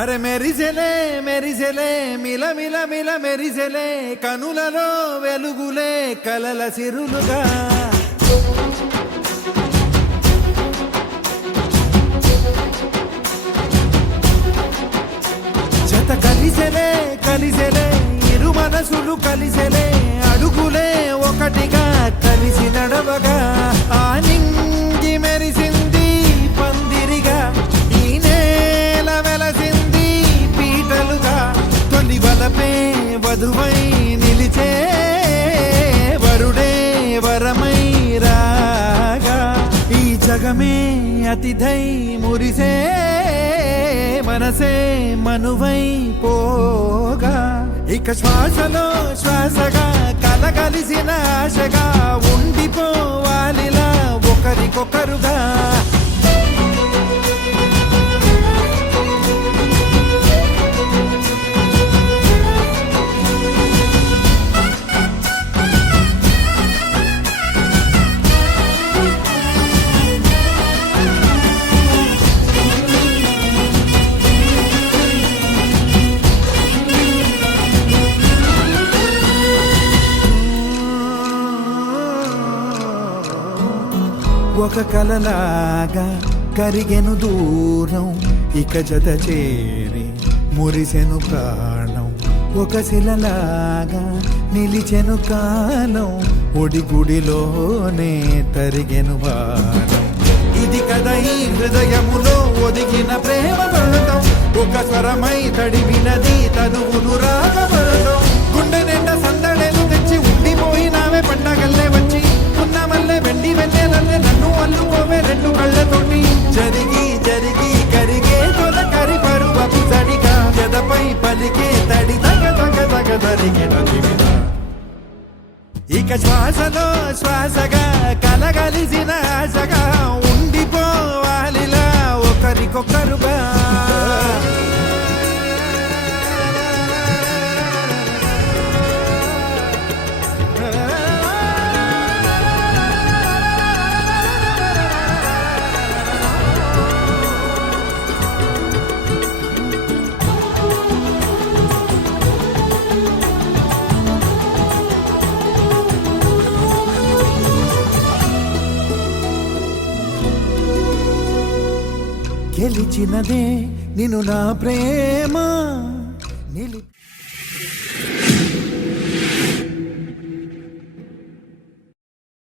అరే మెరిసెలే మెరిసెలే మిల మిల మిల మెరిసెలే కనులలో వెలుగులే కలల సిరులుగా జత కలిసెలే కలిసెలే ఇరు మనసులు కలిసెలే అడుగులే ఒకటిగా కలిసి నడవగా ఆ నింగి మెరిసింది పందిరిగా ఈ నేల వెలసింది పీటలుగా తొలి వలపే వధువై నిలిచే వరుడే వరమై రాగా ఈ జగమే అతిథై మురిసే మనసే మనువై పోగా ఇక శ్వాసలో శ్వాసగా కలగలిసిన ఆశగా ఉండిపోవాలిలా ఒకరికొకరుగా ఒక కలలాగా కరిగెను దూరం ఇక జత చేరి మురిసెను ప్రాణం ఒక శిలలాగా నిలిచెను కాలం ఒడిగుడిలోనే తరిగెను వారం ఇది కదా ఈ హృదయములో ఒదిగిన ప్రేమ పర్వతం ఒక స్వరమై తడివినది తనువును రాగపడతాం గుండె నిండా సందడేలు తెచ్చి ఉండిపోయినావే పండగల్లే వచ్చి ఉన్నమల్లే వెండి వెన్నెలల్లే నన్ను అల్లుకోవే రెండు కళ్ళతోటి జరిగి జరిగి కరిగే తొలకరి పరువపు తడిగా జదపై పలికే తడి తగ తగ తగ తరిగిన దివిన ఇక శ్వాసలో శ్వాసగా కలగలిసిన ఆశగా ఉండిపోవాలిలా ఒకరికొకరుగా గెలిచినదే నిన్ను నా ప్రేమ నిలి